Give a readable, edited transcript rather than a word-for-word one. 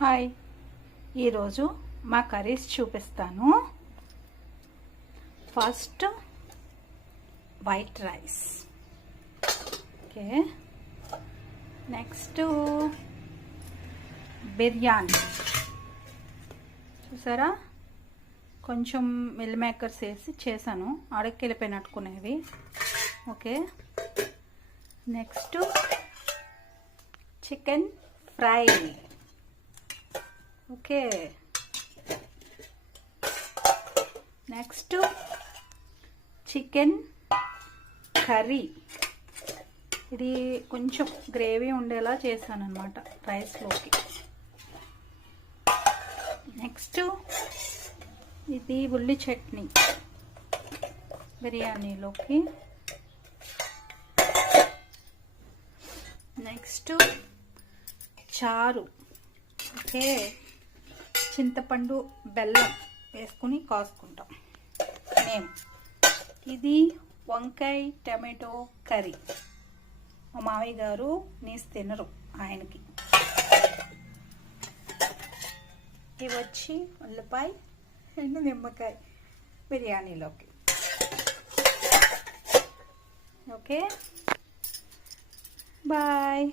Hi, ఈరోజు మా curries చూపిస్తాను. First white rice, okay. Next biryani. చూసారా, కొంచెం మిల్ మేకర్స్ వేసి చేశాను, అడక్కెళ్ళిపోయినట్టుకునేవి. Okay. Next chicken fry. Okay. Next chicken curry. ఇది కొంచెం గ్రేవీ ఉండేలా చేశాను అన్నమాట రైస్లోకి. నెక్స్ట్ ఇది ఉల్లి చట్నీ బిర్యానీలోకి. నెక్స్ట్ చారు, ఓకే. చింతపండు బెల్లం వేసుకుని కాసుకుంటాం మేము. ఇది వంకాయ టమాటో కర్రీ. మా మావయ్య గారు నీసు తినరు, ఆయనకి. ఇవి వచ్చి ఉల్లిపాయ ఎండు నిమ్మకాయ బిర్యానీలోకి. Okay, bye.